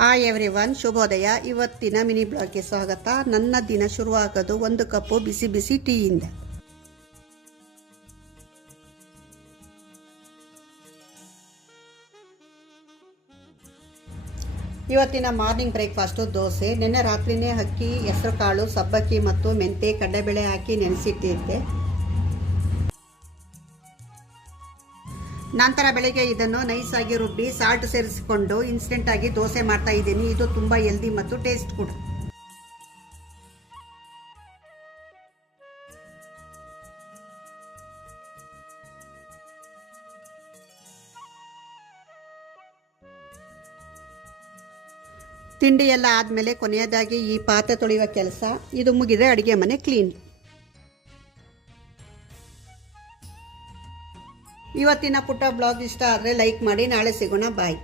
Hi everyone, ಶುಭೋದಯ. ಇವತ್ತಿನ mini ಬ್ಲಾಗ್ಗೆ ಸ್ವಾಗತ. ನನ್ನ ದಿನ ಶುರುವಾಗೋದು 1 ಕಪ್ಪು ಬಿಸಿ ಬಿಸಿ ಟೀಯಿಂದ. ಇವತ್ತಿನ ಮಾರ್ನಿಂಗ್ ಬ್ರೇಕ್ಫಾಸ್ಟು ದೋಸೆ. ನಿನ್ನೆ ರಾತ್ರಿನೇ ಅಕ್ಕಿ, ಹೆಸರು ಕಾಳು, ಸಬ್ಬಕ್ಕಿ ಮತ್ತು ಮೆಂತೆ ಕಡಲೆಬೇಳೆ ಹಾಕಿ ನೆನೆಸಿಟ್ಟಿದ್ದೆ. ನಂತರ ಬೆಳಗ್ಗೆ ಇದನ್ನು ನೈಸಾಗಿ ರುಬ್ಬಿ ಸಾಲ್ಟ್ ಸೇರಿಸಿಕೊಂಡು ಇನ್ಸ್ಟೆಂಟ್ ಆಗಿ ದೋಸೆ ಮಾಡ್ತಾ ಇದ್ದೀನಿ. ಇದು ತುಂಬ ಹೆಲ್ದಿ ಮತ್ತು ಟೇಸ್ಟ್ ಕೂಡ. ತಿಂಡಿ ಎಲ್ಲ ಆದಮೇಲೆ ಕೊನೆಯದಾಗಿ ಈ ಪಾತ್ರೆ ತೊಳೆಯುವ ಕೆಲಸ. ಇದು ಮುಗಿದರೆ ಅಡುಗೆ ಮನೆ ಕ್ಲೀನ್. ಇವತ್ತಿನ ಪುಟ್ಟ ಬ್ಲಾಗ್ ಇಷ್ಟ ಆದರೆ ಲೈಕ್ ಮಾಡಿ. ನಾಳೆ ಸಿಗೋಣ. ಬಾಯ್.